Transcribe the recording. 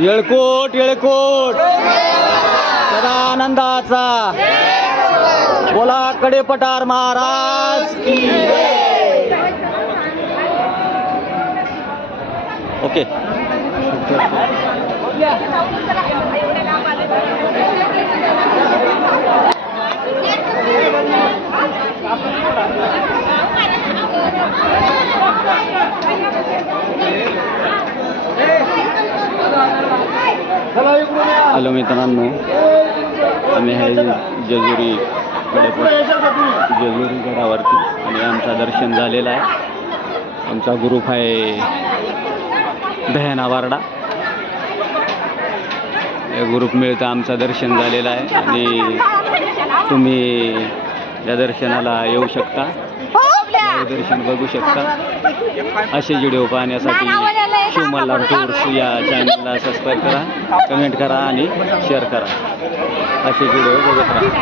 येळकोट येळकोट सदा आनंदाचा बोला कडे पठार महाराज की जय. ओके हॅलो मित्रांनो, आम्ही आहे जेजुरी जेजुरी गडावरती आणि आमचं दर्शन झालेलं आहे. आमचा ग्रुप आहे दह्याना वारडा. या ग्रुप मिळतं आमचं दर्शन झालेलं आहे आणि तुम्ही या दर्शनाला येऊ शकता, दर्शन बघू शकता. असे व्हिडिओ पाहण्यासाठी शिव मल्हार टूर्स या चॅनलला सबस्क्राईब करा, कमेंट करा आणि शेअर करा. असे व्हिडिओ बघत राहा.